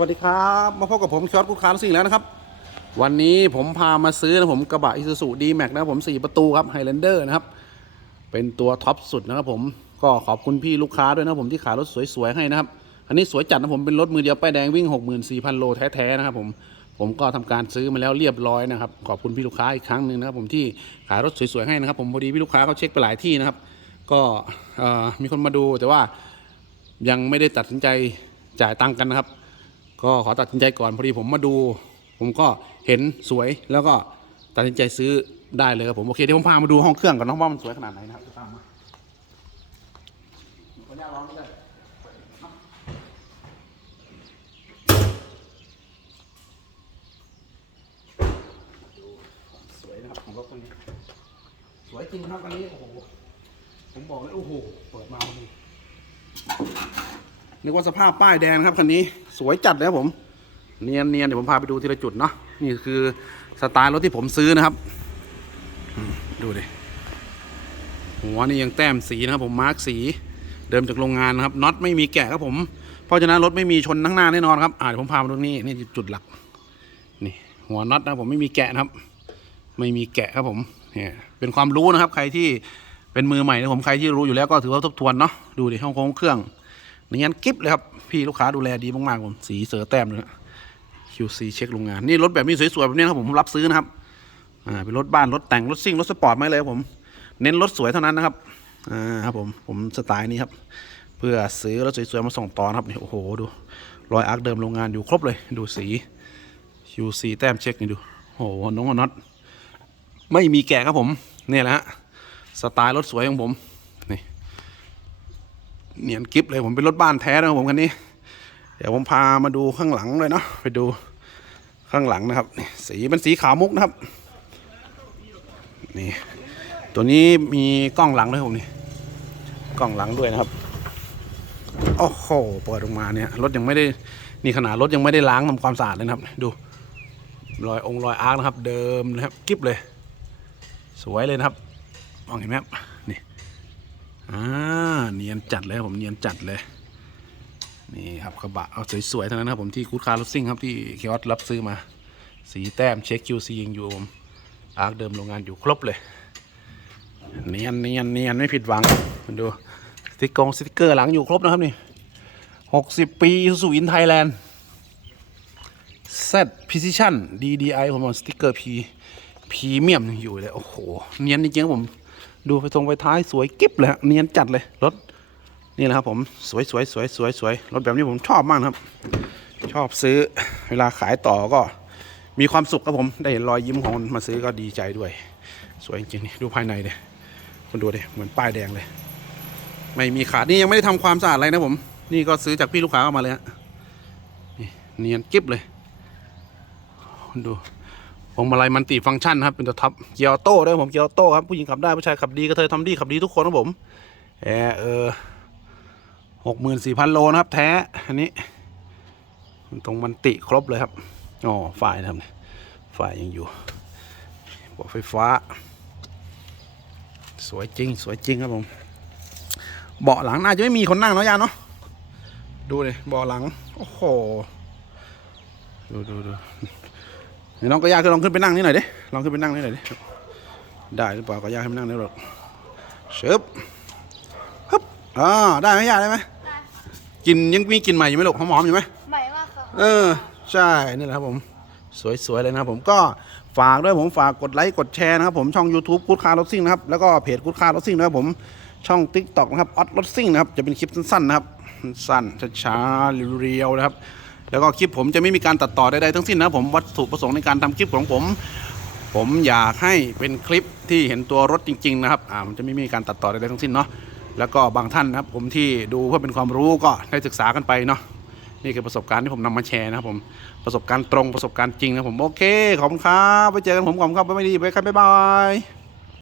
วัสดีครับ มาพบกับผมชอตกูดคาร์สิ่งแล้วนะครับ วันนี้ผมพามาซื้อนะผมกระบะอิซูซูดีแม็กนะครับผม4ประตูครับไฮแลนเดอร์นะครับ เป็นตัวท็อปสุดนะครับผมก็ขอบคุณพี่ลูกค้าด้วยนะผมที่ขายรถสวยๆให้นะครับ อันนี้สวยจัดนะผมเป็นรถมือเดียวป้ายแดงวิ่ง 64,000 โลแท้ๆนะครับผมผมก็ทำการซื้อมาแล้วเรียบร้อยนะครับ ขอบคุณพี่ลูกค้าอีกครั้งหนึ่งนะครับผมที่ขายรถสวยๆให้นะครับผมพอดีพี่ลูกค้าเขาเช็คไปหลายที่นะครับ ก็มีคนมาดูแต่ว่ายังไม่ได้ตัดสินใจจ่ายตังค์กันนะครับ ก็ขอตัดสินใจก่อนพอดีผมมาดู ผมก็เห็นสวยแล้วก็ตัดสินใจซื้อได้เลยครับผมโอเคเดี๋ยวผมพามาดูห้องเครื่องก่อนนะว่ามันสวยขนาดไหนนะครับตามมาสวยนะครับของรถตัวนี้สวยจริงครับอันนี้โอ้โหผมบอกเลยโอ้โหเปิดมาวันนี้ นึกว่าสภาพป้ายแดงครับคันนี้สวยจัดเลยครับผมเนียนเนียนเดี๋ยวผมพาไปดูทีละจุดเนาะนี่คือสไตล์รถที่ผมซื้อนะครับ ดูดิหัวนี่ยังแต้มสีนะครับผมมาร์กสีเดิมจากโรงงานนะครับน็อตไม่มีแกะครับผมเพราะฉะนั้นรถไม่มีชนทั้งหน้าแน่นอนครับอ่าเดี๋ยวผมพามาดูนี่นี่จุดหลักนี่หัวน็อตนะผมไม่มีแกะนะครับ ไม่มีแกะครับผมเนี่ยเป็นความรู้นะครับ ใครที่เป็นมือใหม่นะผมใครที่รู้อยู่แล้วก็ถือว่าทบทวนเนาะดูดิห้องโค้งเครื่อง เนียนกิฟเลยครับ พี่ลูกค้าดูแลดีมากๆผมสีเสือแต้มเลยนะ QC เช็คโรงงาน นี่รถแบบนี้สวยๆแบบนี้นะครับผมรับซื้อนะครับอ่าเป็นรถบ้านรถแต่งรถซิ่งรถสปอร์ตไม่เลยผมเน้นรถสวยเท่านั้นนะครับอ่าครับผมผมสไตล์นี้ครับ เพื่อซื้อรถสวยๆมาส่งต่อครับนี่โอ้โหดูรอยอาร์คเดิมโรงงานอยู่ครบเลยดูสี QC แต้มเช็คนี่ดูโอ้โหน้องน็อตไม่มีแกะครับผมเนี่ยแหละฮะสไตล์รถสวยของผม เนียนกิฟเลยผมเป็นรถบ้านแท้นะครับผมคันนี้ เดี๋ยวผมพามาดูข้างหลังเลยเนาะไปดูข้างหลังนะครับสีเป็นสีขาวมุกนะครับ นี่ ตัวนี้มีกล้องหลังด้วยผมนี่กล้องหลังด้วยนะครับโอ้โหเปิดออกมาเนี่ยรถยังไม่ได้นี่ขนาดรถยังไม่ได้ล้างทำความสะอาดเลยนะครับ ดูรอยองค์รอยอาร์นะครับ เดิมนะครับ กิฟเลย สวยเลยนะครับมองเห็นไหมครับ อ่าเนียนจัดเลยครับผมเนียนจัดเลย นี่ครับกระบะเอาสวยๆทั้งนั้นครับผมที่คูดคาร์รถซิ่งครับที่เคียร์รับซื้อมา สีแต้มเช็ค QC ยังอยู่ผมอาร์คเดิมโรงงานอยู่ครบเลย เนียนเนียนเนียนไม่ผิดหวังมาดูสติกกงสติกเกอร์หลังอยู่ครบนะครับนี่หกสิบปีสุอินไทยแลนด์ Z Precision DDI ผมเอาสติกเกอร์ P พรีเมียมอยู่เลย โอ้โห เนียนจริงๆครับผม ดูไปตรงไปท้ายสวยกิ๊บเลยฮะเนียนจัดเลยรถนี่แหละครับผมสวยสวยสวยสวยสวยรถแบบนี้ผมชอบมากครับ ชอบซื้อเวลาขายต่อก็มีความสุขครับผมได้เห็นรอยยิ้มของคนมาซื้อก็ดีใจด้วย สวยจริงๆนี่ดูภายในเลยคุณดูดิเหมือนป้ายแดงเลย ไม่มีขาดนี่ยังไม่ได้ทำความสะอาดอะไรนะผม นี่ก็ซื้อจากพี่ลูกค้าเข้ามาเลยฮะนี่เนียนกิ๊บเลยคุณดู พวงมาลัยมันติฟังก์ชันครับเป็นตัวท็อปเกียร์ออโต้ด้วยผมเกียร์ออโต้ครับผู้หญิงขับได้ผู้ชายขับดีกระเทยทำดีขับดีทุกคนครับผมแอร์เออหกหมื่นสี่พันโลนะครับ แท้อันนี้ตรงมันติครบเลยครับอ๋อฝ่ายนะครับฝ่ายยังอยู่บอกไฟฟ้า สวยจริง สวยจริงครับผมเบาะหลังน่าจะไม่มีคนนั่งเนาะยาเนาะดูเลยเบาะหลัง โอ้โห ดูดูดู เดี๋ยวน้องก็ยากขึ้นลองขึ้นไปนั่งนี่หน่อยดิลองขึ้นไปนั่งนี่หน่อยดิได้หรือเปล่าก็ยากให้มันนั่งได้หรอกเชิบฮึบอ่าได้ไหมยากได้ไหมกลินยังมีกลิ่นใหม่อยู่ไหมลูกหอมๆอยู่ไหมใหม่มากครับเออใช่นี่แหละครับผมสวยๆเลยนะครับผมก็ฝากด้วยผมฝากกดไลค์กดแชร์นะครับผมช่อง YouTube กูดคาร์รถซิ่งนะครับแล้วก็เพจกูดคาร์รถซิ่งนะครับผมช่อง Tik t o k นะครับออดรถซิ่งนะครับจะเป็นคลิปสั้นๆนะครับสั้นช้าๆเรียวๆนะครับ แล้วก็คลิปผมจะไม่มีการตัดต่อใดๆทั้งสิ้นนะผมวัตถุประสงค์ในการทำคลิปของผม ผมอยากให้เป็นคลิปที่เห็นตัวรถจริง ๆ นะครับอ่ามันจะไม่มีการตัดต่อใดๆทั้งสิ้นเนาะแล้วก็บางท่านนะครับผมที่ดูเพื่อเป็นความรู้ก็ได้ศึกษากันไปเนาะนี่คือประสบการณ์ที่ผมนำมาแชร์นะครับผมประสบการณ์ตรงประสบการณ์จริงนะผมโอเคขอบคุณครับไว้เจอกันผมก่อนครับไม่ดีไปครับบ๊ายบาย